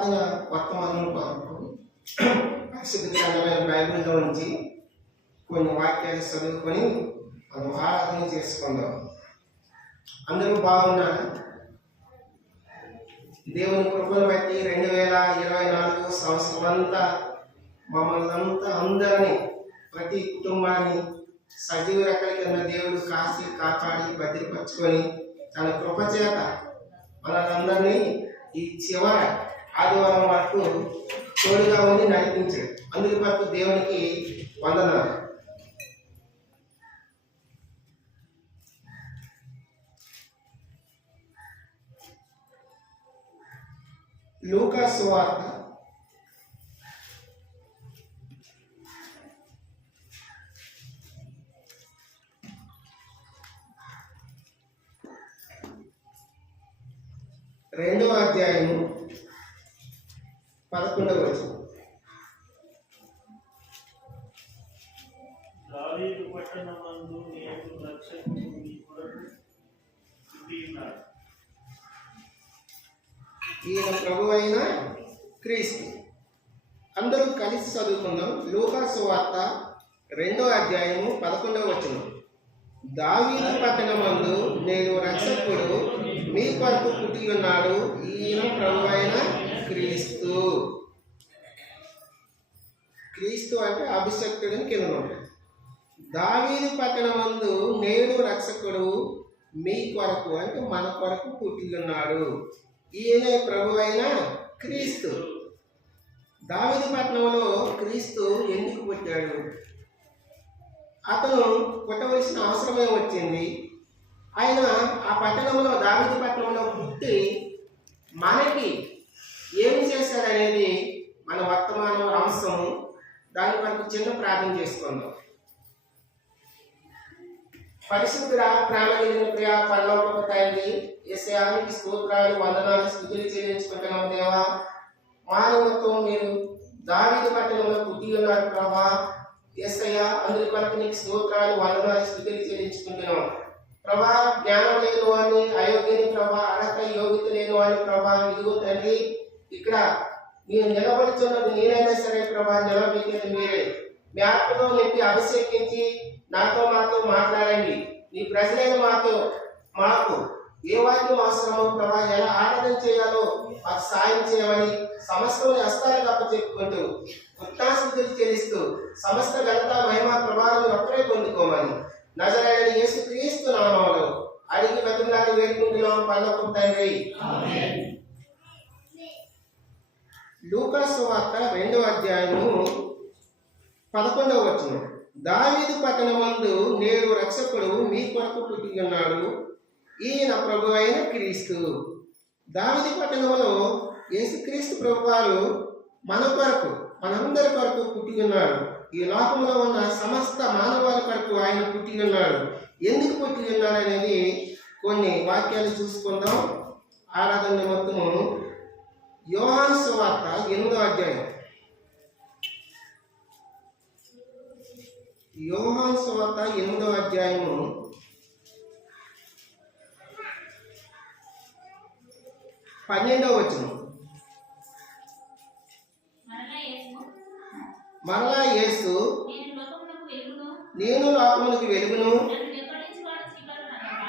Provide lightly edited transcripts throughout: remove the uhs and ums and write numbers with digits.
ఆరాధన వర్తమానం కొరకు పరిశుద్ధ గ్రంథమైన బైబిల్లో నుంచి కొన్ని వాక్యాలు చదువుకొని మనం ఆరాధన చేసుకుందాం. అందరూ బాగున్నారు. దేవుని కృపను బట్టి 2024 సంవత్సరం అంతా మమ్మల్ని అంతా అందరినీ ప్రతి కుటుంబాన్ని సజీవ రెక్కల కింద దేవుడు కాసి కాపాడి భద్రపరుచుకొని తన కృప చేత మనందరినీ ఈ చివరి ఆదివారం వరకు తోడుగా ఉండి నడిపించాడు. అందుకు వరకు దేవునికి వందనాలు. లూకా సువార్త 2వ అధ్యాయము 11వ వచనం. దావీదు పట్టణమందు నేను రక్షకుడు నీ కొరకు పుట్టినాడు. ఈయన ప్రభు అయిన క్రీస్తు. అందరూ కలిసి చదువుకుందాం. లూకా సువార్త 2వ అధ్యాయము 11వ వచనం. దావీదు పట్టణమందు నేను రక్షకుడు మీ కొరకు పుట్టి ఉన్నాడు, ఈయన ప్రభు అయిన క్రీస్తు. క్రీస్తు అంటే అభిషక్తుడిని కింద ఉంటాడు. దావీదు పట్టణమందు నేను రక్షకుడు మీ కొరకు అంటే మన కొరకు పుట్టి ఉన్నాడు, ఈయన ప్రభు అయిన క్రీస్తు. దావీదు పట్టణంలో క్రీస్తు ఎందుకు పుట్టాడు? అతను పుట్టవలసిన అవసరమే వచ్చింది. ఆయన ఆ పట్టణంలో దావీదు పట్టణంలో పుట్టి మనకి ఏమి చేశాడనేది మన వర్తమాన అంశము. దాని కొరకు చిన్న ప్రార్థన చేసుకుందాం. పరిశుద్ధుడ, ప్రేమ కలిగిన ప్రియ పరలోకపు తండ్రి, యేసయ్యానికి స్తోత్రాలు, వందనాలు, స్తుతులు చెల్లించుకుంటున్నాం. దేవా, మానవత్వం మీరు దావీదు పట్టణంలో పుట్టి ఉన్నారు ప్రభా. యేసయ్య, అందరి కొరకు నీకు స్తోత్రాలు, వందనాలు, స్తుతులు చెల్లించుకుంటున్నాం ప్రభా. జ్ఞానం లేని వాడిని, అయోగ్యని ప్రభా, అర్హత యోగ్యత లేని వాడిని ప్రభా. ఇదిగో తండ్రి, ఇక్కడ మీరు నిలబడుతున్నది నేనైనా సరే ప్రభా, నిలబెట్టేది మీరే. మీ ఆత్మతో నింపి అభిషేకించి నాతో మాతో మాట్లాడండి. నీ ప్రజలైన మాకు ఏ వాక్యం అవసరమో ప్రభా, ఎలా ఆరాధన చేయాలో మాకు సాయం చేయమని సమస్తం హస్తాలకు అప్పచెప్పుకుంటూ కృతజ్ఞతలు చెల్లిస్తూ సమస్త ఘనత మహిమ ప్రభావం ఒక్కరే పొందుకోమని నజరేయుడైన యేసుక్రీస్తు నామములో అడిగి బతిమలాడి వేడుకుంటున్నాం పరలోకపు తండ్రి. లూకా సువార్త 2వ అధ్యాయము 11వ వచనం. దావీదు పట్టణమందు నేడు రక్షకుడు మీ కొరకు పుట్టి ఉన్నాడు, ఈయన ప్రభు అయిన క్రీస్తు. దావీదు పట్టణంలో యేసుక్రీస్తు ప్రభువారు మన కొరకు, మనందరి కొరకు పుట్టి ఉన్నాడు. ఈ లోకంలో ఉన్న సమస్త మానవాళి కొరకు ఆయన పుట్టి ఉన్నాడు. ఎందుకు పుట్టి ఉన్నాడు అనేది కొన్ని వాక్యాలు చూసుకుందాం. ఆరాధన నిమిత్తము యోహాను సువార్త 8వ అధ్యాయం. యోహాను సువార్త 8వ అధ్యాయము 12వ వచనం. మరలా యేసు నేను లోకమునకు వెలుగును,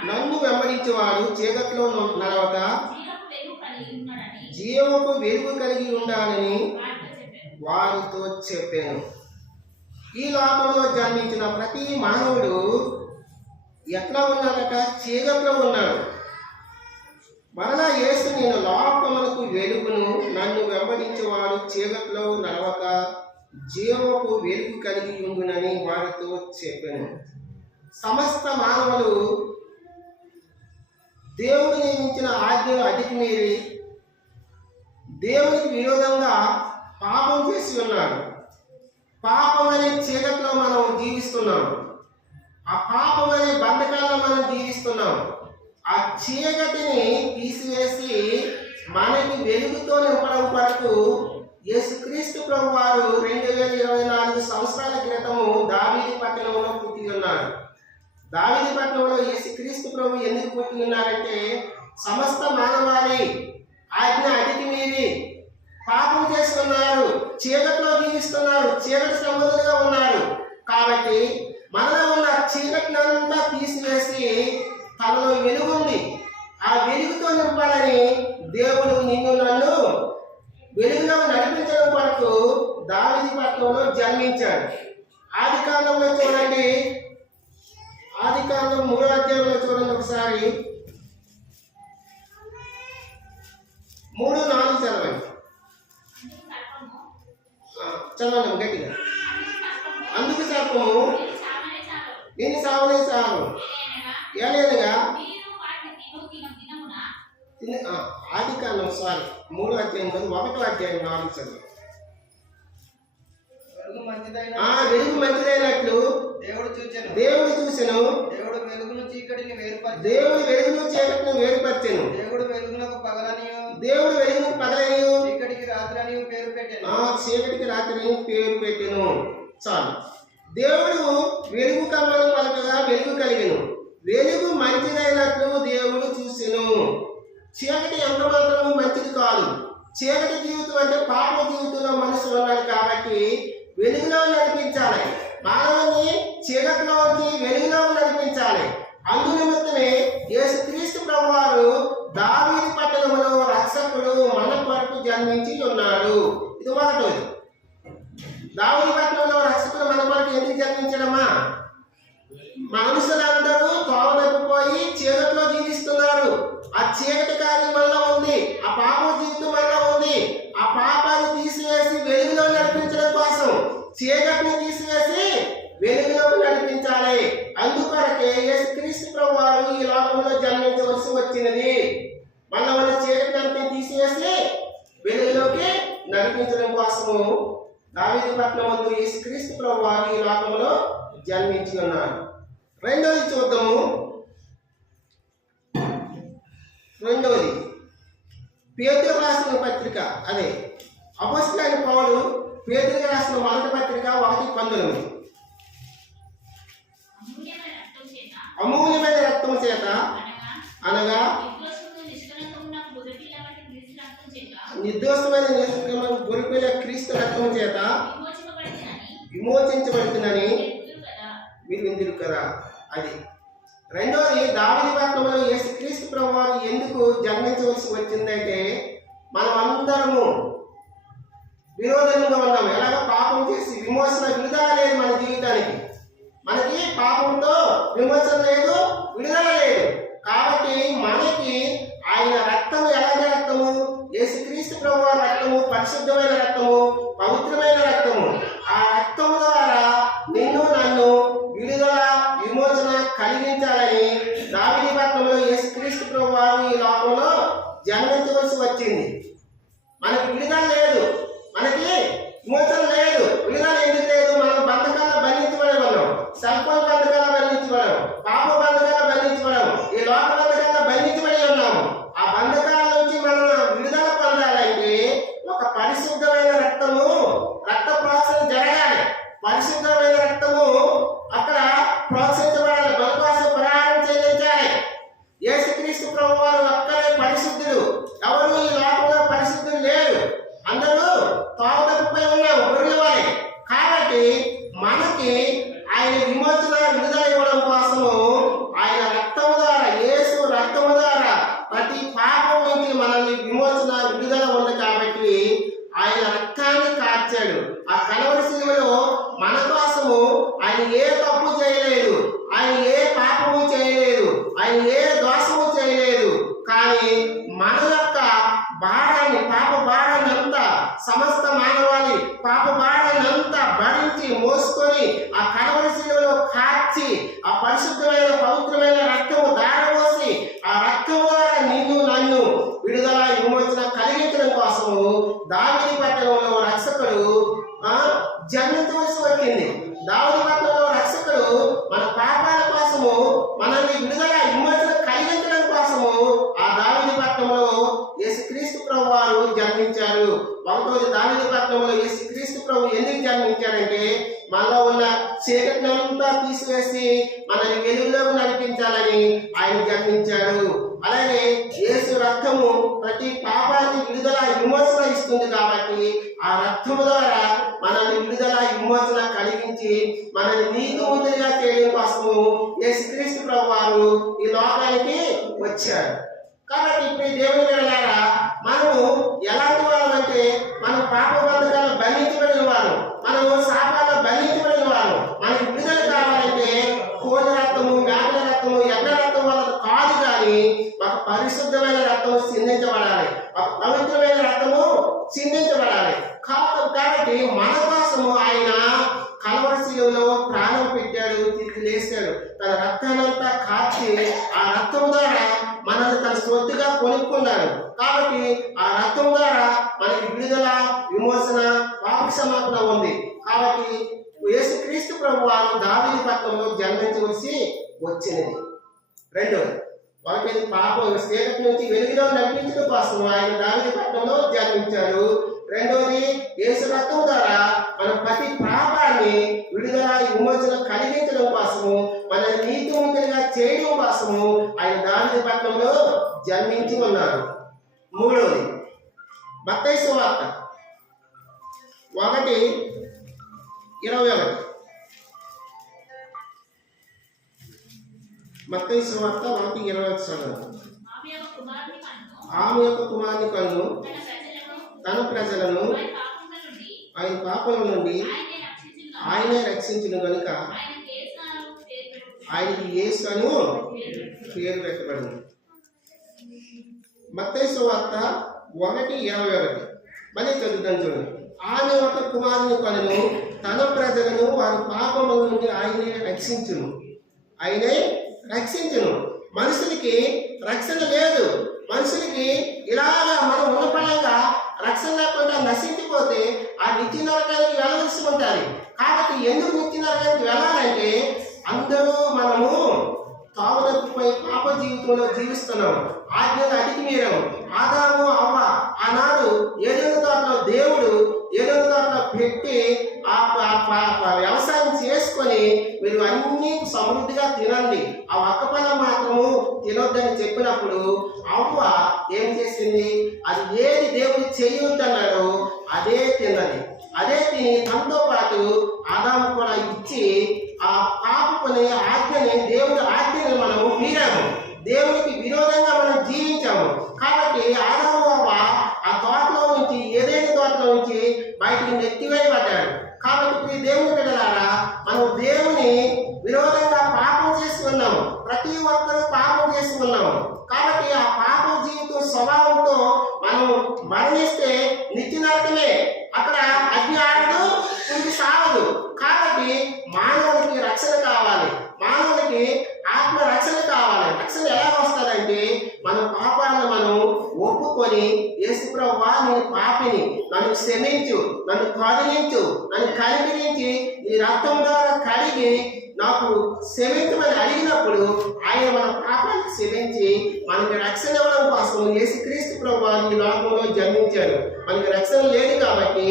నన్ను వెంబడించేవాడు చీకట్లో నడవక జీవపు వెలుగు కలిగి ఉండాలని వారితో చెప్పాను. ఈ లోకంలో జన్మించిన ప్రతి మానవుడు ఎట్లా ఉన్నాడట? చీకట్లో ఉన్నాడు. మరలా యేసు నేను లోకమునకు వెలుగును, నన్ను వెంబడించేవాడు చీకట్లో నడవక జీవపు వెలుగు కలిగి ఉండునని వారితో చెప్పాను. సమస్త మానవులు దేవుడు నియమించిన ఆజ్ఞలు అధిక మీరి దేవునికి విరోధంగా పాపం చేసి ఉన్నాడు. పాపం అనే చీకట్లో మనం జీవిస్తున్నాం. ఆ పాపం అనే బంధకాల్లో మనం జీవిస్తున్నాం. ఆ చీకటిని తీసివేసి మనకి వెలుగుతో నింపడం కొరకు యేసుక్రీస్తు ప్రభువారు 2024 సంవత్సరాల క్రితము దావీదు పట్టణంలో పుట్టి ఉన్నారు. దావీదు పట్టణంలో యేసుక్రీస్తు ప్రభు ఎందుకు పుట్టి ఉన్నారంటే సమస్త మానవాళి ఆజ్ఞ అధిక మీరి పాపం చేస్తున్నారు, చీకటిలో జీవిస్తున్నారు, చీకటి సంబంధులుగా ఉన్నారు. కాబట్టి మనలో ఉన్న చీకటినంతా తీసివేసి తనలో వెలుగుంది, ఆ వెలుగుతో నింపాలని దేవుడు నిన్ను నన్ను వెలుగులో నడిపించడం కొరకు దావీదు పట్టణంలో జన్మించాడు. ఆదికాండంలో చూడండి, ఆదికాండం 3వ అధ్యాయంలో చూడండి ఒకసారి, 3-4 చదవండి. చదవండి గట్టిగా. అందుకు సర్పము నిన్ను సావనే సాగు ఏలేదుగా ఆదికాండం 3వ అధ్యాయం 1వ అధ్యాయం 4 చదువు. వెలుగు మంచిదైనట్లు దేవుడు చూచెను. దేవుడు వెలుగును చీకటిని వేరుపరచెను. దేవుడు వెలుగునకు పగలనియు చీకటికి రాత్రనియు పేరు పెట్టెను. చాలు. దేవుడు వెలుగు కమ్మను పలకగా వెలుగు కలిగెను. వెలుగు మంచిదైనట్లు దేవుడు చూసెను. చీకటి ఎంత మాత్రము మంచిది కాదు. చీకటి జీవితం అంటే పాప జీవితంలో మనుషులు ఉన్నాడు కాబట్టి వెలుగులో నడిపించాలి. మానవుని చీకటిలోకి వెలుగులో నడిపించాలి. అందు నిమిత్తమే యేసుక్రీస్తు ప్రభువారు దావీదు పట్టణంలో రక్షకుడు మన కొరకు జన్మించి ఉన్నాడు. ఇది మొదటిది. దావీదు పట్టణంలో రక్షకుడు మన కొరకు ఎందుకు జన్మించడమా? మనుషులందరూ తోవనైపోయి చీకటిలో జీవిస్తున్నారు. ఆ చీకటి కార్యం వల్ల ఉంది, ఆ పాప జీవితం వల్ల ఉంది. ఆ పాపాన్ని తీసివేసి వెలుగులో నడిపించడం కోసం చీకటిని తీసివేసి వెలుగులో నడిపించాలి. అందుకొరకే యేసుక్రీస్తు ప్రభువారు ఈ లోకంలో జన్మించవలసి వచ్చినది. మన వల్ల చీకటిని తీసివేసి వెలుగులోకి నడిపించడం కోసము దావీదు పట్టణమందు యేసుక్రీస్తు ప్రభువారు ఈ లోకంలో జన్మించి ఉన్నారు. రెండోది చూద్దాము. రెండవది పేతురు రాసిన పత్రిక, అదే అపొస్తలుడైన పౌలు పేతురుకు రాసిన మొదటి పత్రిక 1:19. అమూల్యమైన రక్తము చేత అనగా నిర్దోషమైన గొర్రెపిల్ల క్రీస్తు రక్తము చేత విమోచించబడుతుందని మీరు విందురు కదా. అది రెండోది దావీదు పట్టణంలో యేసుక్రీస్తు ప్రభువారు ఎందుకు జన్మించవలసి వచ్చిందంటే మనం అందరము విరోధంగా ఉన్నాము. ఎలాగో పాపం చేసి విమోచన విడుదల లేదు మన జీవితానికి. మనకి పాపంతో విమోచన లేదు, విడుదల లేదు. కాబట్టి మనకి ఆయన రక్తము ఎలాంటి రక్తము? యేసుక్రీస్తు ప్రభువారి రక్తము పరిశుద్ధమైన రక్తము, పవిత్రమైన రక్తము. ఆ రక్తము ద్వారా నిన్ను నన్ను విడుదల విమోచన కలిగించాలని దావీదు పట్టణంలో యేసుక్రీస్తు ప్రభువారు ఈ లోకంలో జన్మించవలసి వచ్చింది. మనకి విడుదల లేదు, మనకి విమోచన లేదు. విడుదల ఎందుకు లేదు? మనం బంధకాల బంధించబడి ఉన్నాం. సంపూర్ణ బంధకాల బంధించబడము, పాప బంధకాల బంధించబడము, ఈ లోక బంధకాల బంధించబడి ఉన్నాము. ఆ బంధకాల నుంచి మనం విడుదల పొందాలంటే ఒక పరిశుద్ధమైన రక్తము, రక్త ప్రోత్సహం జరగాలి. పరిశుద్ధమైన రక్తము అక్కడ ప్రోత్సహించబడాలి. బలికోసం ప్రయాణం చెల్లించాలి. యేసుక్రీస్తు ప్రభువారు ఒక్కరే పరిశుద్ధుడు. ఎవరు ఈ లోకంలో పరిశుద్ధులు లేరు. అందరూ తోవతప్పిపోయి ఉన్నాము, గొర్రెల వారే. కాబట్టి మనకి ఆయన విమోచన విడుదల ఇవ్వడం కోసము ఆయన రక్తము ద్వారా, యేసు రక్తము ద్వారా ప్రతి పాపం నుంచి మనల్ని విమోచన విడుదల ఉంది. కాబట్టి ఆయన రక్తాన్ని కార్చాడు. ఆ కలవరి శిలువలో మన కోసము ఆయన ఏ తప్పు చేయలేదు, ఆయన ఏ పాపము చేయలేదు, ఆయన ఏ దోషము చేయలేదు. కానీ మన యొక్క భారాన్ని, పాప భారాన్ని అంతా, సమస్త మానవాళి పాప భారాన్ని అంతా భరించి మోసుకొని ఆ కలవరి శిలువలో కార్చి ఆ పరిశుద్ధమైన పవిత్రమైన రక్తము దారపోసి ఆ రక్తము ద్వారా నిన్ను నన్ను విడుదల విమోచన కలిగించడం కోసము దావీదు పట్టణంలో రక్షకుడు జన్మించవలసి వచ్చింది. దావీదు పట్టణంలో రక్షకుడు మన పాపాల కోసము, మనల్ని విడుదల విమోచన కలిగించడం కోసము ఆ దావీదు పట్టణంలో యేసుక్రీస్తు ప్రభువారు జన్మించారు. ఒకటోది దావీదు పట్టణంలో యేసుక్రీస్తు ప్రభు ఎందుకు జన్మించారంటే మనలో ఉన్న చీకటినంతా తీసివేసి మనల్ని వెలుగులోకి నడిపించాలని ఆయన జన్మించాడు. అలాగే యేసు రక్తము ప్రతి పాపాన్ని విడుదల విమోచన ఇస్తుంది కాబట్టి ఆ రక్తము ద్వారా మనల్ని విడుదల విమోచన కలిగించి మనల్ని నీతిమంతులుగా చేయడం కోసము యేసుక్రీస్తు ప్రభువారు ఈ లోకానికి వచ్చారు. కాబట్టి ఇప్పుడు దేవుని బిడ్డలారా, మనము ఎలాంటి వాళ్ళం అంటే మనం పాప బంధకాలను బంధించబడిన వారు, మనము శాపాలను బంధించబడిన వారు. మనకి విడుదల కావాలంటే కోడి రక్తము, మేకల రక్తము, ఎడ్ల రక్తం వల్ల కాదు, కానీ ఒక పరిశుద్ధమైన రక్తము చిందించబడాలి, ఒక పవిత్రమైన రక్తము చిందించబడాలి. కాబట్టి మన కోసము ఆయన కలవరి శిలువలో ప్రాణం పెట్టాడు, తిరిగి లేచాడు. తన రక్తానంతా కాచి ఆ రక్తం ద్వారా మనల్ని తన సొత్తుగా కొనుక్కున్నాడు. కాబట్టి ఆ రక్తం ద్వారా మనకి విడుదల, విమోచన, పాప క్షమాపణ ఉంది. కాబట్టి యేసుక్రీస్తు ప్రభువారు దావీదు పట్టణంలో జన్మించవలసి వచ్చినది. రెండోది, వాళ్ళకి పాపం చీకటి నుంచి వెలుగులో నడిపించడం కోసం ఆయన దావీదు పట్టణంలో జన్మించారు. రెండోది, యేసు రక్తం ద్వారా మన ప్రతి పాపాన్ని విడుదల, విమోచన కలిగించడం కోసము, మనల్ని నీతిమంతులుగా చేయడం కోసము ఆయన దావీదు పట్టణంలో జన్మించి ఉన్నారు. మూడోది, మత్తయి సువార్త 1:21. మత్తయి సువార్త 1:21. ఆమె యొక్క కుమారుని కన్ను తన ప్రజలను ఆయన పాపల నుండి ఆయనే రక్షించిన కనుక ఆయనకి యేసు అని పేరు పెట్టబడింది. మత్తయి సువార్త 1:21. మళ్ళీ చదువుతాను చూడండి. ఆమె ఒక కుమారుని కనును తన ప్రజలను వారి పాపముల నుండి ఆయనే రక్షించును. ఆయనే రక్షించును. మనుషులకి రక్షణ లేదు. మనుషులకి ఇలాగా మనం ఉన్నపడంగా రక్షణ లేకుండా నశించిపోతే ఆ నిత్య నరకానికి వెళ్ళవలసి ఉంటుంది. కాబట్టి ఎందుకు నిత్య నరకానికి వెళ్ళాలంటే అందరూ మనము తావునొప్పిపోయి పాప జీవితంలో జీవిస్తున్నాం. ఆజ్ఞను అడిగి మీరాము. ఆదాము, అవ్వ ఆనాడు ఏదైనా తోటలో దేవుడు ఏదైనా తోటలో పెట్టి ఆ వ్యవసాయం చేసుకొని మీరు అన్ని సమృద్ధిగా తినండి, ఆ ఒక్క పనం మాత్రము తినొద్దని చెప్పినప్పుడు అవ్వ ఏం చేసింది? అది ఏది దేవుడు చేయొద్దన్నాడో అదే తిన్నది. అదే తిని తనతో పాటు ఆదాము కూడా ఇచ్చి ఆ పాపని ఆజ్ఞని, దేవుడి ఆజ్ఞని మనము మీరాము. దేవునికి విరోధంగా మనం జీవించాము. కాబట్టి ఆదాము అవ్వ ఆ తోటలో నుంచి, ఏదైనా తోటలో నుంచి బయటికి నెట్టివేయబడ్డాడు. కాబట్టి దేవుని బిడ్డలారా, మనం దేవుని విరోధంగా పాపం చేసి ఉన్నాము. ప్రతి ఒక్కరూ పాపం చేసి ఉన్నాము. కాబట్టి ఆ పాప జీవితం స్వభావంతో మనం మరణిస్తే నిత్య నరకమే. అక్కడ అగ్ని ఆడదు, పురుగు సాగదు. కాబట్టి మానవునికి రక్షణ కావాలి, మానవునికి ఆత్మ రక్షణ కావాలి. రక్షణ ఎలా వస్తుందంటే మన పాపాలను మనం ఒప్పుకొని, యేసు ప్రభువా నేను పాపిని, నన్ను క్షమించు, నన్ను కరుణించు, నన్ను కనికరించి ఈ రక్తం ద్వారా కడిగి నాకు క్షమించమని అడిగినప్పుడు ఆయన మన పాపాన్ని క్షమించి మనకి రక్షణ ఇవ్వడం కోసం యేసుక్రీస్తు ప్రభువారు ఈ లోకంలో జన్మించారు. మనకి రక్షణ లేదు కాబట్టి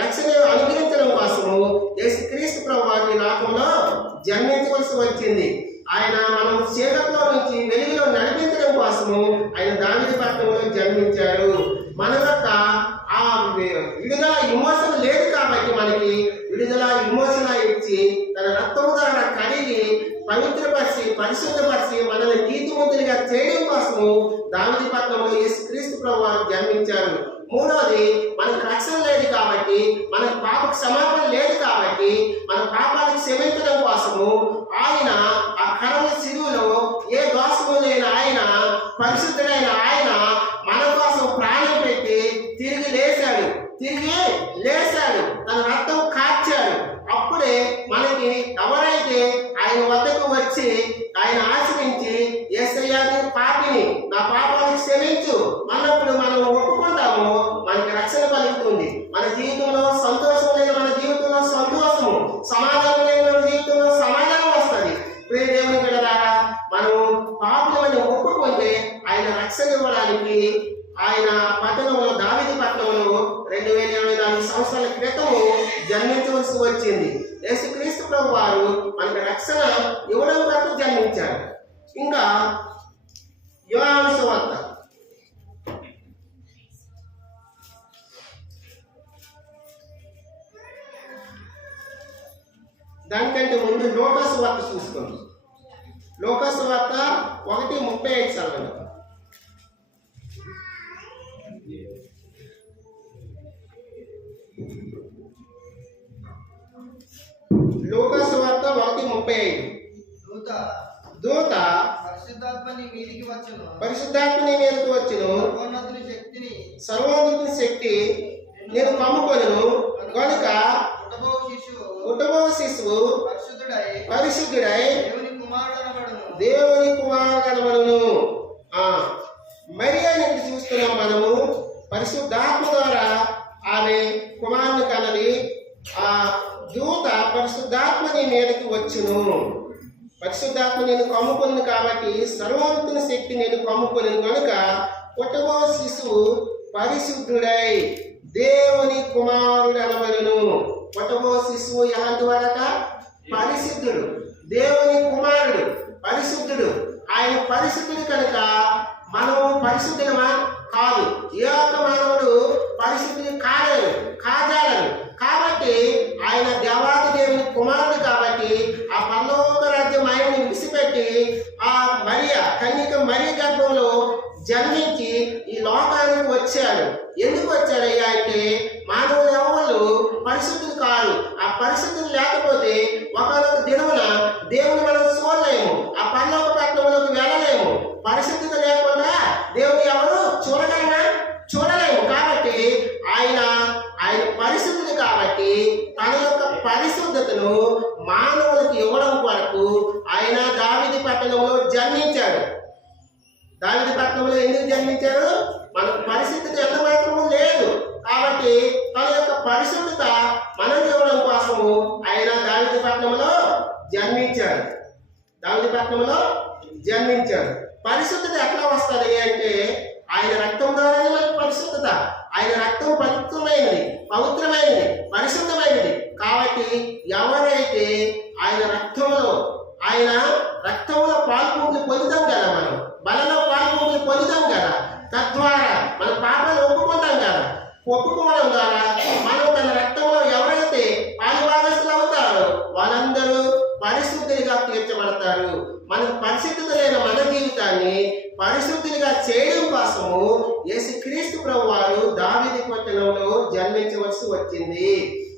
రక్షణ అనుగ్రహించడం కోసము యేసుక్రీస్తు ప్రభువారు ఈ లోకంలో జన్మించవలసి వచ్చింది. ఆయన మనం చీకట్లో నుంచి వెలుగులో నడిపించడం కోసము ఆయన దావీదు పట్టణంలో జన్మించారు. మన యొక్క ఆ విడుదల విమోచన లేదు కాబట్టి మనకి విడుదల విమోచన ఇచ్చి తన రక్తము ద్వారా కడిగి పవిత్రపరిచి పరిశుద్ధపరిచి మనల్ని నీతిమంతులుగా చేయడం కోసము దావీదు పట్టణంలో యేసుక్రీస్తు ప్రభువారు జన్మించారు. మూడవది, మనకు రక్షణ లేదు కాబట్టి, మనకు పాప క్షమాపణ లేదు కాబట్టి, మన పాపాలకు క్షమించడం కోసము ఆయన ఆ కరవ శిలువలో ఏ దోషము లేని ఆయన, పరిశుద్ధుడైన ఆయన మన కోసం ప్రాణం పెట్టి తిరిగి లేచాడు, తన రక్తం కార్చాడు. అప్పుడే మనకి ఎవరైతే ఆయన వద్దకు వచ్చి ఆయన ఆశ్రయించి యేసయ్యా నేను పాపిని, నా పాపాన్ని క్షమించు అన్నప్పుడు మనం ఒప్పుకుంటాము, మనకి రక్షణ కలుగుతుంది. మన జీవితంలో సంతోషం లేదు, మన జీవితంలో సంతోషము, సమాధానం లేదు, మన జీవితంలో సమాధానం వస్తుంది. ప్రియ దేవుని బిడ్డలారా, మనం పాపులని ఒప్పుకుంటే ఆయన రక్షణ ఇవ్వడానికి ఆయన పట్టణంలో, దావీదు పట్టణంలో 2024 సంవత్సరాల క్రితము జన్మించవలసి వచ్చింది. యేసుక్రీస్తు ప్రభువారు మనకి రక్షణ ఇవ్వడం కొరకు జన్మించారు. ఇంకా యోహాను సువార్త దానికంటే ముందు లోకా సువార్త చూసుకోండి. లోకా సువార్త 1:35 చదవండి. లోకా సువార్త 1:35. దూత దూత పరిశుద్ధాత్మ నీ మీదికి వచ్చును. పరిశుద్ధాత్మ నీ మీదకు వచ్చును. సర్వోన్నతుని శక్తిని సర్వోన్నతుని శక్తి నేను కమ్ముకొనును కనుక పుట్టబో శిశువు పరిశుద్ధుడై దేవుని కుమారుడనబడును. మరియా అని చూస్తున్నాం మనము. పరిశుద్ధాత్మ ద్వారా ఆమె కుమారుని కన్నది. ఆ దూత పరిశుద్ధాత్మని మీదకి వచ్చును. పరిశుద్ధాత్మ నేను కమ్ముకొను కాబట్టి సర్వోన్నతుని శక్తి నేను కమ్ముకొను కనుక పుట్టబో శిశువు పరిశుద్ధుడై దేవుని కుమారుడు అనబడును. పుట్టబో శిశువు ఎలాంటి వాడట? పరిశుద్ధుడు, దేవుని కుమారుడు, పరిశుద్ధుడు. ఆయన పరిశుద్ధుడు కనుక మనము పరిశుద్ధులమా? కాదు. ఏ ఒక్క మానవుడు పరిశుద్ధుడు కాజాలను. కాబట్టి ఆయన దేవాది దేవుని కుమారుడు కాబట్టి ఆ పరలోక రాజ్యం ఆయన్ని విడిచిపెట్టి ఆ మరియ కన్యక మరియ గర్భంలో జన్మించి ఈ లోకానికి వచ్చాడు. ఎందుకు వచ్చాడయ్యా అంటే మానవులు ఎవరు పరిశుద్ధులు కాదు. ఆ పరిశుద్ధులు లేకపోతే ఒకనొక దినమున దేవుని మనం చూడలేము, ఆ పరలోక పట్టణంలోకి వెళ్ళలేము. పరిశుద్ధత లేకుండా దేవుని ఎవరు చూడలేము. కాబట్టి ఆయన పరిశుద్ధుడు కాబట్టి తన యొక్క పరిశుద్ధతను మానవులకు ఇవ్వడం కొరకు ఆయన దావీదు పట్టణంలో జన్మించాడు. దావీదు పట్టణంలో ఎందుకు జన్మించాడు? మనకు పరిశుద్ధత ఎంత మాత్రము లేదు కాబట్టి తన యొక్క పరిశుద్ధత మనం ఇవ్వడం కోసము ఆయన దావీదు పట్టణంలో జన్మించాడు. పరిశుద్ధత ఎట్లా వస్తుంది అంటే ఆయన రక్తం ద్వారానే మనకు పరిశుద్ధత. ఆయన రక్తం పవిత్రమైనది, పరిశుద్ధమైనది. కాబట్టి ఎవరైతే ఆయన రక్తంలో పాల్పొంగులు పొందుతాం కదా, మనం బలలో పాల్పొంగులు పొందుతాం కదా, తద్వారా మన పాపాలు ఒప్పుకుంటాం కదా. ఒప్పుకోవడం ద్వారా మనం తన రక్తంలో ఎవరైతే పాలుభాగస్తులు అవుతారో వాళ్ళందరూ పరిశుద్ధులుగా తీర్చబడతారు. మనకు పరిశుద్ధత లేని మన జీవితాన్ని పరిశుద్ధులుగా చేయడం కోసము యేసుక్రీస్తు ప్రభువారు దావీదు పట్టణంలో జన్మించవలసి వచ్చింది.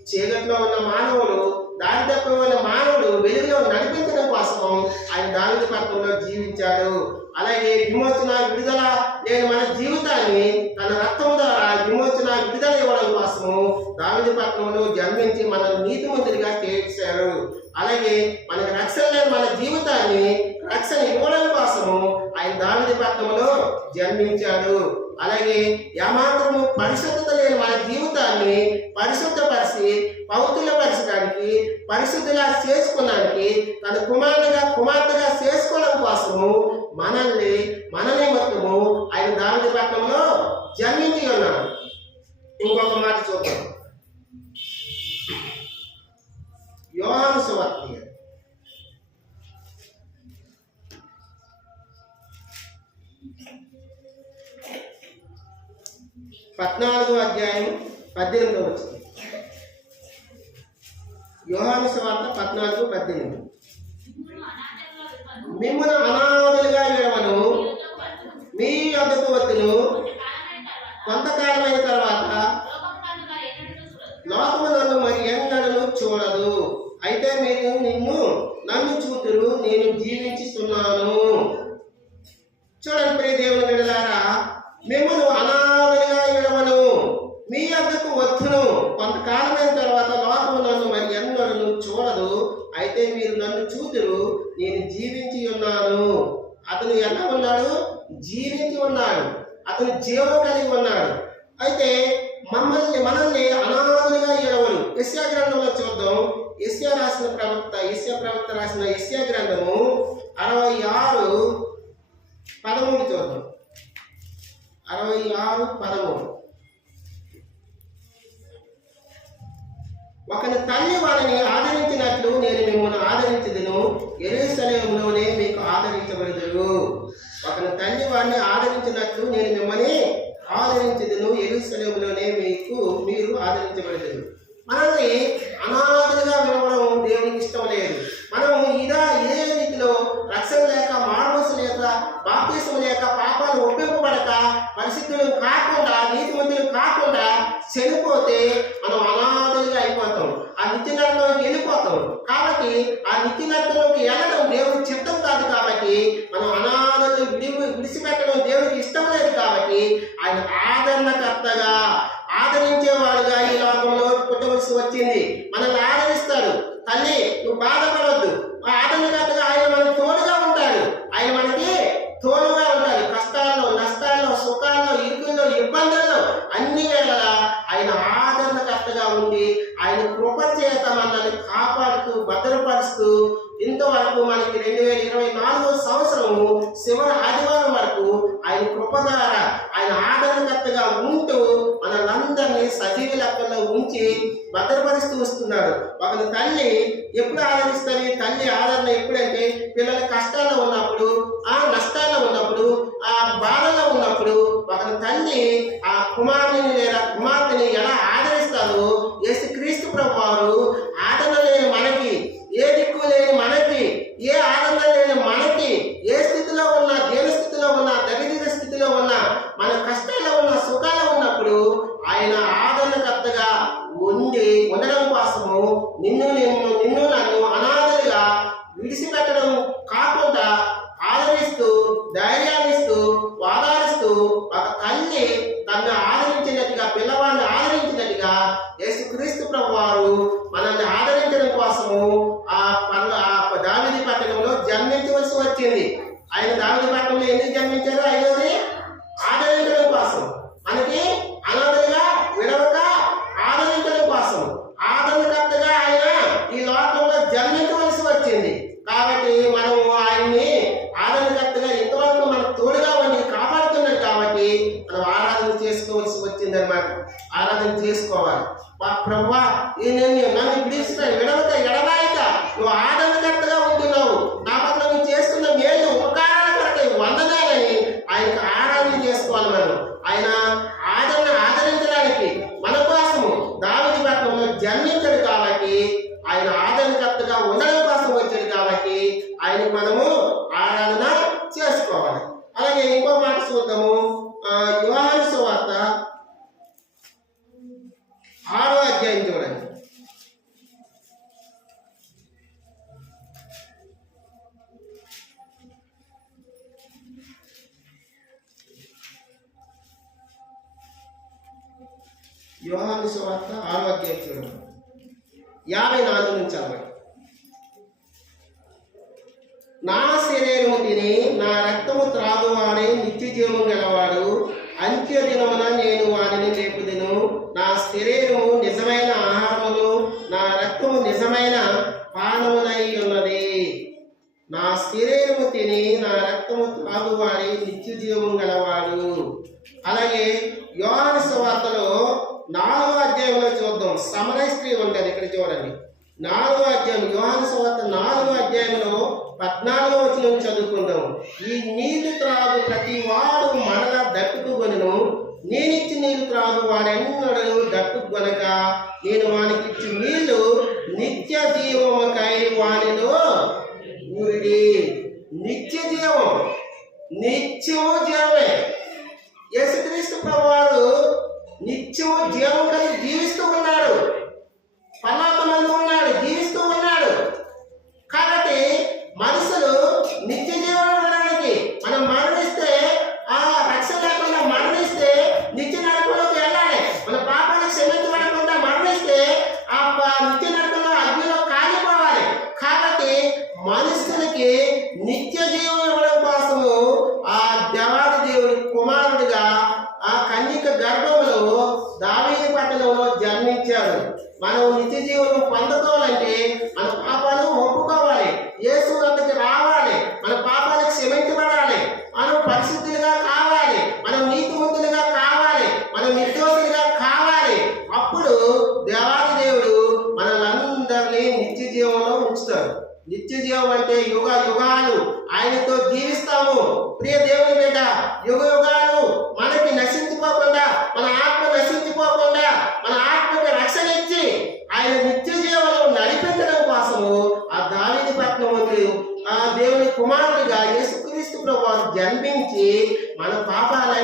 చీకట్లో ఉన్న మానవుడు, దారిద్ర్యంలో ఉన్న మానవుడు వెలుగులో నడిపించడం కోసం ఆయన దావీదు పట్టణంలో జీవించాడు. అలాగే విడుదల లేని మన జీవితాన్ని తన రక్తం ద్వారా విడుదల ఇవ్వడం కోసము దావీదు పట్టణంలో జన్మించి మనల్ని నీతిమంతుడిగా చేర్చారు. అలాగే మనకు రక్షణ లేని మన జీవితాన్ని రక్షణ ఇవ్వడం కోసము ఆయన దావీదు పట్టణంలో జన్మించాడు. అలాగే ఏమాత్రము పరిశుద్ధత లేని మన జీవితాన్ని పరిశుద్ధపరిచి పవిత్రపరచడానికి, పరిశుద్ధులా చేసుకోవడానికి, తన కుమార్తెగా చేసుకోవడం కోసము మన నిమిత్తము ఆయన దావీదు పట్టణంలో జన్మించి ఉన్నాడు. ఇంకొక మాట చూద్దాం. యోహాను సువార్త 14:18. యోహాను సువార్త 14:18. మిమ్మును అనాథలుగా విడవను, మీ యొద్దకు వచ్చును. కొంతకాలమైన తర్వాత లోకము నన్ను మరి ఎన్నడను చూడదు. అయితే మీరు నన్ను చూతురు, నేను జీవించుతున్నాను. చూడండి ప్రియ దేవుని బిడ్డలారా, మిమ్మును అనాథలుగా విడవను, మీ యొద్దకు వచ్చును. కొంతకాలమైన తర్వాత లోకము నన్ను మరి ఎన్నడను చూడదు. అయితే మీరు నన్ను చూతురు, నేను జీవించి ఉన్నాను. అతను ఎలా ఉన్నాడు? జీవించి ఉన్నాడు. అతను జీవం కలిగి ఉన్నాడు. అయితే మనల్ని అనాథలుగా ఎడవను. యెషయా గ్రంథంలో చూద్దాం. యెషయా ప్రవక్త రాసిన యెషయా గ్రంథము 66:13 చూద్దాం. 66:13. ఒకని తల్లి వారిని ఆదరించినట్లు నేను మిమ్మల్ని ఆదరించదును, యెరూషలేములోనే మీకు ఆదరించబడదురు. ఒకని తల్లి వారిని ఆదరించినట్లు నేను మిమ్మల్ని ఆదరించదును, యెరూషలేములోనే మీరు ఆదరించబడదురు. మనల్ని అనాథలుగా వినవడం దేవునికి ఇష్టం లేదు. మనం ఏ రీతిలో రక్షణ లేక, మానవస లేక, బాప్తిసం లేక, పాపాలు ఒప్పింపబడక, పరిశుద్ధులు కాకుండా, నీతిమంతులు కాకుండా చనిపోతే మనం అనాథలుగా అయిపోతాం. ఆ నిత్య నరకంలోకి వెళ్ళిపోతాం. కాబట్టి ఆ నిత్య నరకంలోకి వెళ్ళడం దేవుని చిత్తం కాదు. కాబట్టి మనం అనాథలు విడిచిపెట్టడం దేవునికి ఇష్టం లేదు. కాబట్టి ఆయన ఆదరణకర్తగా, ఆదరించేవాడుగా ఈ లోకంలో పుట్టవలసి వచ్చింది. మనల్ని ఆదరిస్తాడు. తల్లి, నువ్వు బాధపడవద్దు. ఆదరణకర్తగా ఆయన మనకు తోడుగా ఉంటాడు. ఆయన మనకి తోడుగా ఉంటాడు. కష్టాల్లో, నష్టాల్లో, సుఖాల్లో, ఇరుకుల్లో, ఇబ్బందుల్లో అన్ని వేళలా ఆయన ఆదరణకర్తగా ఉండి ఆయన కృప చేత మనల్ని కాపాడుతూ, భద్రపరుస్తూ ఇంతవరకు మనకి 2024 సంవత్సరము చివరి ఆదివారం వరకు ఆయన కృప ద్వారా ఆయన ఆదరణకర్తగా ఉంటూ మనలందరినీ సజీవ లెక్కల్లో ఉంచి భద్రపరుస్తూ వస్తున్నాడు. ఒక తల్లి ఎప్పుడు ఆదరిస్తుంది? తల్లి ఆదరణ ఎప్పుడంటే పిల్లల కష్టాల్లో ఉన్నప్పుడు, ఆ నష్టాల్లో ఉన్నప్పుడు, ఆ బాధల్లో ఉన్నప్పుడు ఒక తల్లి ఆ కుమారుని లేదా కుమార్తెని ఎలా ఆదరిస్తారో యేసుక్రీస్తు ప్రభువారు ఆదరణ లేని మనకి, ఏ దిక్కు లేని మనకి, ఏ ఆనందం లేని మనకి, ఏ స్థితిలో ఉన్నా, దేని స్థితిలో ఉన్నా, దరిద్ర స్థితిలో ఉన్నా, మన కష్టాల్లో ఉన్న, సుఖాల్లో ఉన్నప్పుడు ఆయన ఆదరణకర్తగా ఉండడం కోసము నిన్ను నన్ను అనాథలుగా విడిచిపెట్టడం కాకుండా ఆదరిస్తూ, ధైర్యాన్నిస్తూ, వాదారిస్తూ ఒక తల్లి తనను ఆదరించినట్టుగా, పిల్లవాడిని ఆదరించినట్టుగా యేసుక్రీస్తు ప్రభువారు మనల్ని ఆదరించడం కోసము ఆ దావీదు పట్టణంలో జన్మించవలసి వచ్చింది. ఆయన దావీదు పట్టణంలో ఎందుకు జన్మించారో ఐదోది ఆదరించడం కోసం, మనకి అనాథలుగా విడవక ఆదరించడం కోసం, ఆదరణకర్తగా ఆయన ఈ లోకంలో జన్మించవలసి వచ్చింది. కాబట్టి మనము ఆయన్ని ఆదరణకర్తగా ఇంతవరకు మనకు తోడుగా ఉండి కాపాడుతున్నాడు. కాబట్టి మనం ఆరాధన చేసుకోవలసి వచ్చింది అన్నమాట. ఆరాధన చేసుకోవాలి. ప్రభువా, నన్ను విడవక ఎడబాయక నువ్వు ఆదరణకర్తగా ఉంటున్నావు, నా పట్ల నువ్వు చేస్తున్న మేలు ఉపకారాల కొరకై వందనాలని ఆయనకు ఆరాధన చేసుకోవాలి. మనం ఆయన ఆదరించడానికి మన కోసము దావీదు పట్టణంలో జన్మించాడు. కాబట్టి ఆయన ఆదరణకర్తగా ఉండడం కోసం వచ్చాడు. కాబట్టి ఆయనకు మనము ఆరాధన చేసుకోవాలి. అలాగే ఇంకో మాట చూద్దాము. యోహాను సువార్త 6వ అధ్యాయం చూడండి. యోహాను సువార్త 6వ అధ్యాయం చూడండి. 54 నుంచి 60. నా శరీరము తిని నా రక్తము త్రాగువాడే నిత్య జీవము గలవాడు, అంత్య దినమున నేను వారిని లేపుదును. నా శరీరము నిజమైన ఆహారమును, నా రక్తము నిజమైన పానమునై ఉన్నది. నా శరీరము తిని నా రక్తము త్రాగువాడే నిత్య జీవము గలవాడు. అలాగే యోహాను సువార్తలో 4వ అధ్యాయంలో చూద్దాం. సమరయ స్త్రీ ఉంటుంది. ఇక్కడ చూడండి. 4వ అధ్యాయం, యోహాను సువార్త 4వ అధ్యాయంలో 14వ వచనం చదువుకుందాం. ఈ నీళ్లు త్రాగు ప్రతి వాడు మరలా దప్పుకొనును, నేనిచ్చి నీళ్లు త్రాగు వాడెన్నడూ దప్పుకొనక, నేను వానికి ఇచ్చి నీళ్లు నిత్య జీవముకై వానిలో ఊరిడి. నిత్య జీవం, నిత్యము జీవమే. యేసుక్రీస్తు ప్రభువారు నిత్యము జీవం కలిగి జీవిస్తూ ఉన్నాడు. పరలోకమందు ఉన్నాడు, జీవిస్తూ ఉన్నాడు. కాబట్టి మనుషులు నిత్య జీవనం ఇవ్వడానికి మనం మరణిస్తే, ఆ రక్షణ లేకుండా మరణిస్తే నిత్య నరకంలోకి వెళ్ళాలి. మన పాపాలు క్షమించబడకుండా మరణిస్తే ఆ నిత్య నరకంలో అగ్నిలో కాలిపోవాలి. కాబట్టి మనుషులకి నిత్య జీవం ఇవ్వడం కోసము ఆ దేవాది దేవుడి కుమారుడిగా ఆ కన్యక గర్భంలో దావీదు పట్టణంలో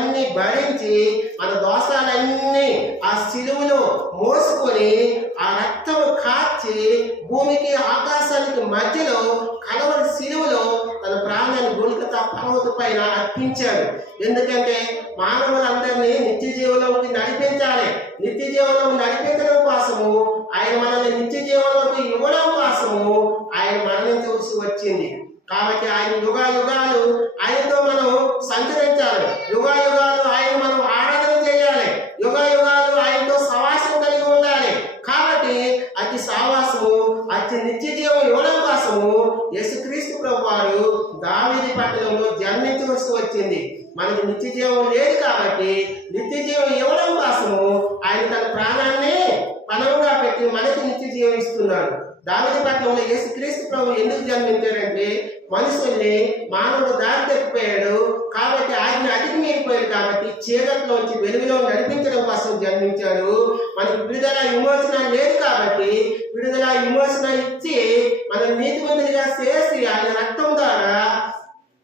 అవన్నీ భరించి మన దోషాలన్నీ ఆ సిలువలో మోసుకొని ఆ రక్తము కార్చి భూమికి ఆకాశానికి మధ్యలో కలవరి సిలువలో తన ప్రాణాన్ని గొల్కతా పర్వత పైన అర్పించాడు. ఎందుకంటే మానవులందరినీ నిత్య జీవంలోకి నడిపించాలి. నిత్య జీవంలోకి నడిపించడం కోసము ఆయన మనల్ని నిత్య జీవంలోకి ఇవ్వడం కోసము ఆయన మరణించవలసి వచ్చింది. కాబట్టి ఆయన యుగాలు ఆయనతో మనం సంచరించాలి. యుగాలు ఆయన మనం ఆరాధన చేయాలి. యుగాలు ఆయనతో సవాసం కలిగి ఉండాలి. కాబట్టి అతి సావాసము అతి నిత్య జీవం ఇవ్వడం కోసము యేసుక్రీస్తు ప్రభు వారు దావీదు పట్టణంలో జన్మించవలసి వచ్చింది. మనకి నిత్య జీవం లేదు కాబట్టి నిత్య జీవం ఇవ్వడం కోసము ఆయన తన ప్రాణాన్ని పణంగా పెట్టి మనకి నిత్య జీవం ఇస్తున్నాడు. దావీదు పట్టణంలో యేసుక్రీస్తు ప్రభు ఎందుకు జన్మించారంటే మనుషుల్ని మానవుడు దారి తప్పిపోయాడు కాబట్టి ఆయన అతికి మీరిపోయాడు కాబట్టి చీకట్లోంచి వెలుగులో నడిపించడం కోసం జన్మించాడు. మనకి విడుదల విమోచన లేదు కాబట్టి విడుదల విమోచన ఇచ్చి మన నీతిమంతులుగా చేసి ఆయన రక్తం ద్వారా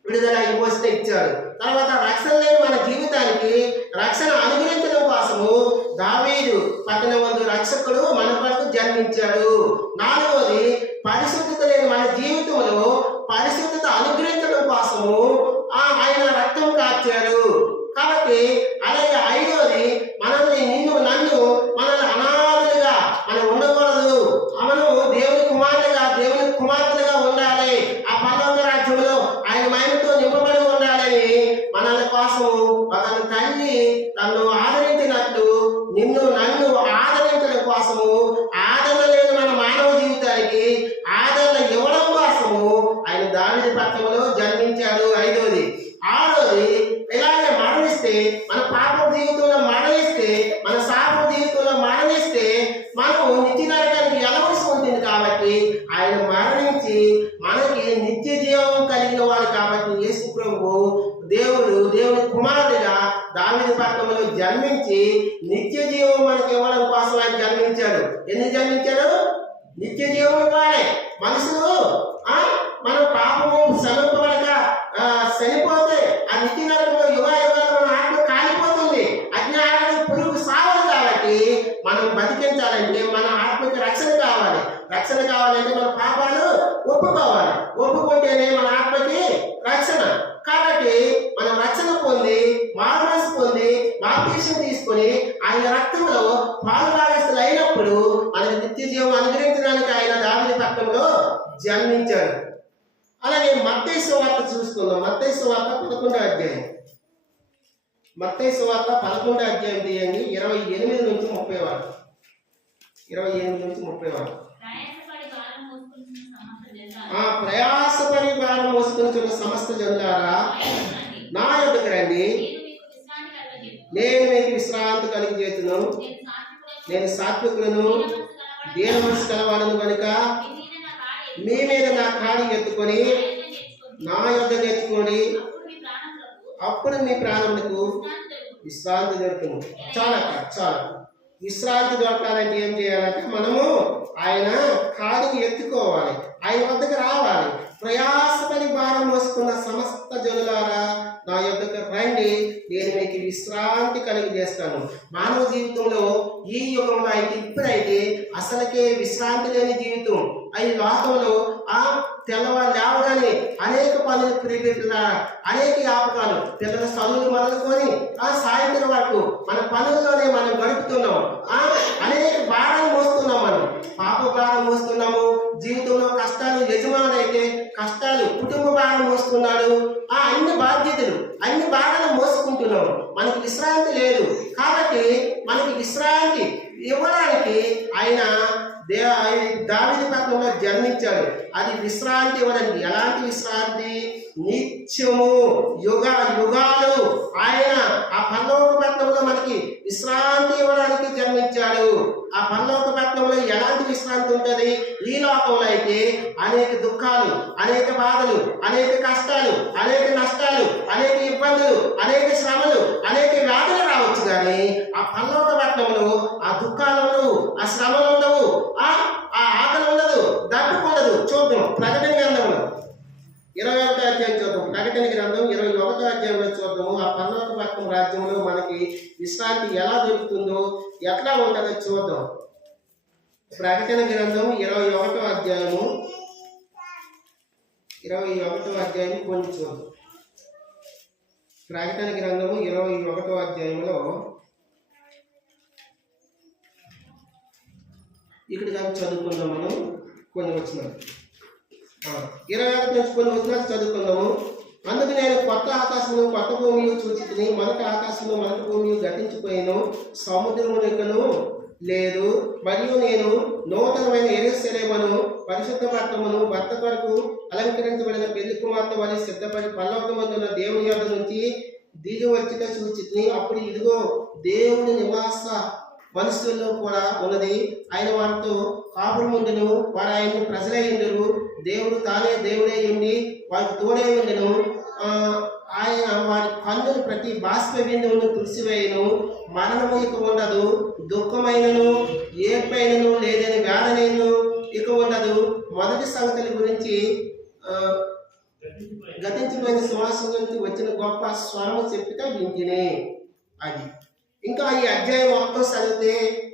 విడుదల విమోచన ఇచ్చాడు. తర్వాత రక్షణ లేని మన జీవితానికి రక్షణ అనుగ్రహించడం కోసము దావీదు పట్టణమందు రక్షకుడు మన కొరకు జన్మించాడు. నాలుగవది పరిశుద్ధత లేని మన జీవితంలో పరిశుద్ధత అనుగ్రహించడం కోసము ఆయన రక్తం కార్చాడు. కాబట్టి అలాగే ఐదవది మనల్ని నన్ను మనల్ని అనాథలుగా మనం ఉండకూడదు. మనం దేవుని కుమారులుగా దేవుని కుమార్తెలుగా ఉండాలి. ఆ పరలోక రాజ్యంలో ఆయన మహిమతో నింపబడి ఉండాలని మనల్ని కోసము ఒక తల్లి తను ఆదరించినట్లు నన్ను ఆదరించడం కోసము ఆదరణ లేని మన మానవ జీవితానికి ఆదరణ ఇవ్వడం కోసము ఆయన దావీదు పట్టణంలో జన్మించాడు. ఐదవది. ఆరవది ఇలాగే మరణిస్తే మన పాప జీవితంలో మరణిస్తే మన శాప జీవితంలో మరణిస్తే మనం నిత్య నరకానికి వెళ్ళవలసి ఉంటుంది. కాబట్టి ఆయన మరణించి మనకి నిత్య జీవం కలిగిన వాడు కాబట్టి యేసు ప్రభు దేవుని కుమారుడిగా దావీదు పట్టణంలో జన్మించి నిత్య జీవం మనకి ఇవ్వడం కోసం ఆయన జన్మించాడు. ఎందుకు జన్మించాడు? నిత్య జీవం ఇవ్వాలి. మనుషులు మనం పాపము సమర్పబడక చనిపోతే ఆ నిత్య నరకంలో యుగాలు మన ఆత్మ కాలిపోతుంది. అజ్ఞానం పురుగు సావదు. కాబట్టి మనం బతికించాలంటే మన ఆత్మకి రక్షణ కావాలి. రక్షణ కావాలంటే మన పాపాలు ఒప్పుకోవాలి. ఒప్పుకుంటేనే మన ఆత్మకి రక్షణ. కాబట్టి మనం రక్షణ పొంది మారుమనసు పొంది బాప్తిసం తీసుకొని ఆయన రక్తంలో పాలుభాగస్తులు అయినప్పుడు మనకి నిత్య జీవం అనుగ్రహించడానికి ఆయన దావీదు పట్టణంలో జన్మించాడు. అలాగే మత్తయి సువార్త చూసుకుందాం. మత్తయి సువార్త 11వ అధ్యాయం. మత్తయి సువార్త 11వ అధ్యాయం తీయండి. 28 నుంచి 30 వరకు. 28 నుంచి 30 వరకు. ప్రయాసపడి భారం మోసుకొనుచున్న సమస్త జనులారా నా యొద్దకు రండి, నేను మీకు విశ్రాంతి కలిగజేతును. నేను సాత్వికులను దీన మనసు కలవాడను కనుక మీ మీద నా కాడి ఎత్తుకొని నా యొద్ద నేర్చుకోండి, అప్పుడు మీ ప్రాణములకు విశ్రాంతి దొరుకును. చాలా విశ్రాంతి దొరకాలంటే ఏం చేయాలంటే మనము ఆయన కాడిని ఎత్తుకోవాలి, ఆయన వద్దకు రావాలి. ప్రయాసపడి భారం మోసుకున్న సమస్త జనులారా నా యొద్దకు రండి, నేను మీకు విశ్రాంతి కలిగజేస్తాను. మానవ జీవితంలో ఈ యుగంలో అయితే ఇప్పుడైతే అసలుకే విశ్రాంతి లేని జీవితం. ఈ లోకంలో తెల్లవారు లేవగానే అనేక పనులు ప్రిపెట్టుగా అనేక వ్యాపకాలు పిల్లల చదువులు మొదలుకొని సాయంత్రం వరకు మన పనుల్లోనే మనం గడుపుతున్నాం. అనేక భారాలు మోస్తున్నాం. మనం పాప భారం మోస్తున్నాము. జీవితంలో కష్టాలు యజమానైతే కష్టాలు కుటుంబ భారం మోస్తున్నాడు. అన్ని బాధ్యతలు అన్ని భారాలు మోసుకుంటున్నాము. మనకి విశ్రాంతి లేదు. కాబట్టి మనకి విశ్రాంతి ఇవ్వడానికి ఆయన దావీదు పట్టణంలో జన్మించాడు. అది విశ్రాంతి ఇవ్వడానికి. ఎలాంటి విశ్రాంతి? నిత్యము యుగాలు ఆయన ఆ పరలోక పట్టణంలో మనకి విశ్రాంతి ఇవ్వడానికి జన్మించాడు. ఆ పరలోక పట్టణంలో ఎలాంటి విశ్రాంతి ఉంటుంది? ఈ లోకంలో అయితే అనేక దుఃఖాలు, అనేక బాధలు, అనేక కష్టాలు, అనేక నష్టాలు, అనేక ఇబ్బందులు, అనేక శ్రమలు, అనేక వ్యాధులు రావచ్చు. కానీ ఆ పరలోక పట్టణంలో ఆ దుఃఖాలు ఉండవు, ఆ శ్రమలు ఉండవు, ఆ ఆకలి ఉండదు, దప్పుకుండదు. చూద్దాం ప్రకటన గ్రంథంలో 21వ అధ్యాయం చూద్దాం. ప్రకటన గ్రంథం 21వ అధ్యాయంలో చూద్దాము. ఆ పరలోక రాజ్యంలో మనకి విశ్రాంతి ఎలా దొరుకుతుందో, ఎట్లా ఉంటుందో చూద్దాం. ప్రకటన గ్రంథం 21వ అధ్యాయము కొన్ని చూద్దాం. ప్రకటన గ్రంథము 21వ అధ్యాయంలో ఇక్కడ కానీ చదువుకుందాం. మనం కొన్ని వచ్చినాం 21 నుంచి కొన్ని వచ్చినాలు చదువుకుందాము. అందుకు నేను కొత్త ఆకాశము కొత్త భూమియు చూచితిని. మొదటి ఆకాశము మొదటి భూమియు గతించిపోయిను, సముద్రమునకును లేదు. మరియు నేను నూతనమైన యెరూషలేమును పరిశుద్ధ పట్టణమును భర్త కొరకు అలంకరించబడిన పెళ్లి కుమార్తె వలె సిద్ధపడి పరలోకమందున్న దేవుని యొద్ద నుంచి దిగి వచ్చిట చూచితిని. అప్పుడు ఇదిగో దేవుని నివాస మనుషుల్లో కూడా ఉన్నది. ఆయన వారితో కాపురముండును, వారు ఆయన ప్రజలై ఉండరు. దేవుడు తానే దేవుడే ఉండి వారికి తోడే ఉండను. ఆయన వారి కన్నులు ప్రతి బాష్ప బిందువును తుడిసివేయను. మరణము ఇక ఉండదు, దుఃఖమైనను ఏడ్పైనను లేదని వేదనను ఇక ఉండదు. మొదటి సంగతుల గురించి గతించిపోయిన శ్వాసం నుంచి వచ్చిన గొప్ప స్వరము చెప్పిట వింటినే. అది ఇంకా ఈ అధ్యాయం మొత్తం చదివితే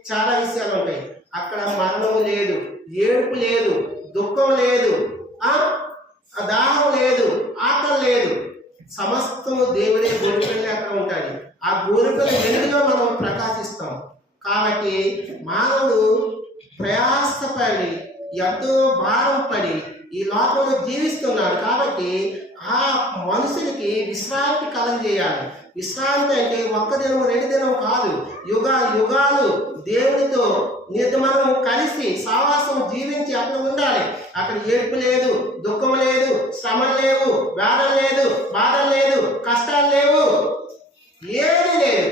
చాలా విషయాలు ఉంటాయి. అక్కడ మరణము లేదు, ఏడుపు లేదు, దుఃఖం లేదు, దాహం లేదు, ఆకలి లేదు. సమస్తము దేవుడే గోరికల్లి అక్కడ ఉంటాడు. ఆ గోరికల వెలుగులో మనం ప్రకాశిస్తాం. కాబట్టి మానవుడు ప్రయాసపడి ఎంతో భారం పడి ఈ లోకంలో జీవిస్తున్నాడు. కాబట్టి ఆ మనుషులకి విశ్రాంతి కలగజేయాలి. విశ్రాంతి అంటే ఒక్క దినం 2 దినం కాదు, యుగాలు దేవుడితో మనం కలిసి సావాసం జీవించి అక్కడ ఉండాలి. అక్కడ ఏడుపు లేదు, దుఃఖం లేదు, శ్రమలు లేవు, వేదన లేదు, బాధలు లేదు, కష్టాలు లేవు, ఏమీ లేదు.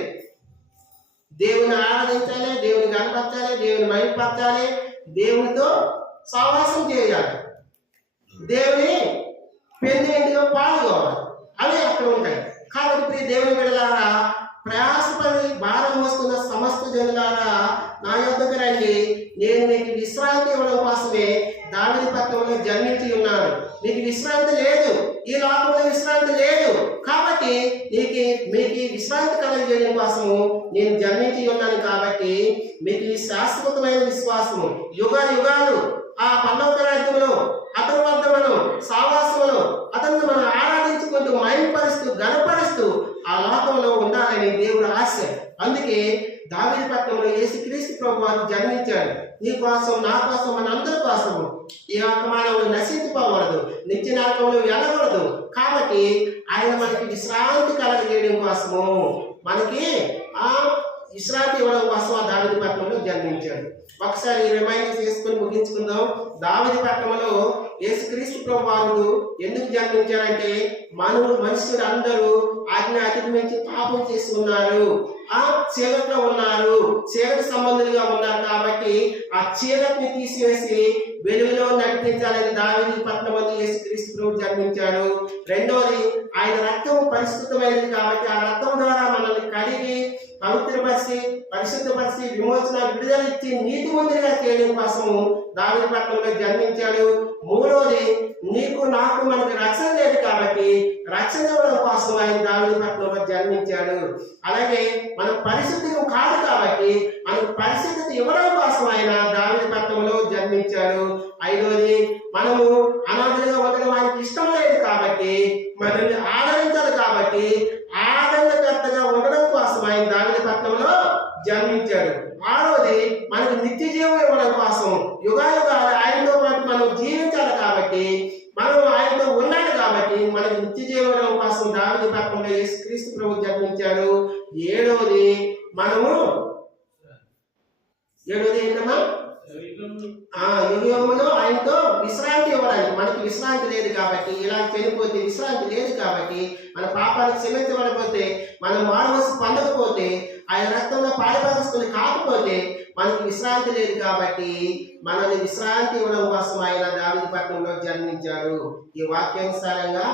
దేవుని ఆరాధించాలి, దేవుని కనపరచాలి, దేవుని మహిమపరచాలి, దేవునితో సావాసం చేయాలి, దేవుని పెళ్లిలో పాల్గొవాలి. అవి అక్కడ ఉంటాయి. కాబట్టి ప్రియ దేవుని బిడ్డలారా, ప్రయాసపడి భారం మోస్తున్న సమస్త జనులారా నా యొద్దకు రండి, నేను మీకు విశ్రాంతి ఇవ్వడం కోసమే దావీదు పట్టణంలో జన్మించి ఉన్నాను. మీకు విశ్రాంతి లేదు, ఈ లోకంలో విశ్రాంతి లేదు. కాబట్టి మీకు విశ్రాంతి కలగజేయడం కోసము నేను జన్మించి ఉన్నాను. కాబట్టి మీకు ఈ శాశ్వతమైన విశ్వాసము యుగాలు ఆ పరలోక రాజ్యంలో అతని వద్ద మనం సావాసములో అతన్ని మనం ఆరాధించుకుంటూ మహిమపరుస్తూ గణపరుస్తూ ఆ లోకంలో ఉండాలని దేవుడు ఆశ. అందుకే దావీదు పట్టణంలో యేసుక్రీస్తు ప్రభువు వారు జన్మించాడు. నీ కోసం, నా కోసం, మన అందరి కోసము. ఈ ఆత్మానవులు నశించిపోకూడదు, నిత్య నరకంలో వెళ్ళకూడదు. కాబట్టి ఆయన మనకి విశ్రాంతి కలగజేయడం కోసము, మనకి ఆ విశ్రాంతి ఇవ్వడం కోసం ఆ దావీదు పట్టణంలో జన్మించాడు. ఒకసారి రిమైండర్ చేసుకుని ముగించుకుందాం. దావీదు పట్టణంలో యేసుక్రీస్తు ప్రభు వారు ఎందుకు జన్మించారంటే మనుషులు అందరూ ఆజ్ఞ అతిక్రమించి పాపం చేసి ఉన్నారు, ఆ చీకట్లో ఉన్నారు, చీకటి సంబంధులుగా ఉన్నారు. కాబట్టి ఆ చీకటిని తీసివేసి వెలుగులో నడిపించాలని దావీదు పట్టణమందు యేసుక్రీస్తు ప్రభు జన్మించాడు. రెండోది, ఆయన రక్తం పరిశుద్ధమైనది కాబట్టి ఆ రక్తం ద్వారా మనల్ని కడిగి పవిత్రపరిచి పరిశుద్ధపరిచి విమోచన విడుదల ఇచ్చి నీతిమంతులుగా చేయడం కోసము దావీదు పట్టణంలో జన్మించాడు. మూడోది, నీకు నాకు మనకు రక్షణ లేదు కాబట్టి రక్షణ ఇవ్వడం కోసం ఆయన దావీదు పట్టణంలో జన్మించాడు. అలాగే మనం పరిశుద్ధం కాదు కాబట్టి మనకు పరిశుద్ధత ఇవ్వడం కోసం ఆయన దావీదు పట్టణంలో జన్మించాడు. ఐదోది, మనము అనాథలుగా ఉండడం ఆయనకి ఇష్టం లేదు కాబట్టి మనల్ని ఆదరించాలి. కాబట్టి ఆదరణకర్తగా ఉండడం కోసం ఆయన దావీదు పట్టణంలో జన్మించాడు. ఆరోది, మనకు నిత్య జీవం ఇవ్వడం కోసం యుగాలు ఆయనతో పాటు మనం జీవించాలి. కాబట్టి మనం ఆయనతో ఉండాలి. కాబట్టి మనకు నిత్య జీవనం కోసం దావీదు పట్టణంలో యేసుక్రీస్తు ప్రభు జన్మించాడు. ఏడోది ఏంటమ్మా, యుగంలో ఆయనతో విశ్రాంతి ఇవ్వడానికి. మనకి విశ్రాంతి లేదు కాబట్టి, ఇలా చనిపోతే విశ్రాంతి లేదు కాబట్టి, మన పాపాలకు క్షమించబడకపోతే, మనం మానవసు పొందకపోతే, ఆయన రక్తంలో పాలుభాగస్తులు కాకపోతే మనకి విశ్రాంతి లేదు. కాబట్టి మనల్ని విశ్రాంతి ఇవ్వడం కోసం ఆయన దావీదు పట్టణంలో జన్మించాడు. ఈ వాక్యానుసారంగా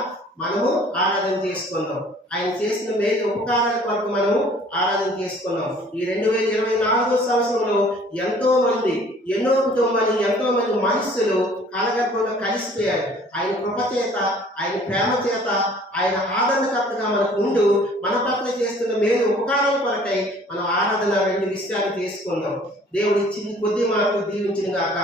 మనము ఆరాధన చేసుకున్నాం. ఆయన చేసిన మేలు ఉపకారాల కొరకు మనము ఆరాధన చేసుకున్నాం. ఈ 2024 సంవత్సరంలో ఎంతో మంది, ఎన్నో కుటుంబాలు, ఎంతో మంది మనుషులు కాలగర్భంలో కలిసిపోయాడు. ఆయన కృప చేత, ఆయన ప్రేమ చేత, ఆయన ఆదరణకర్తగా మనకు ఉండు మన పట్ల చేస్తున్న మేలు ఉపకారం కొరకై మనం ఆరాధన రెండు విషయాలు చేసుకుందాం. దేవుడు ఇచ్చింది కొద్ది మాటలు దీవించిన గాక.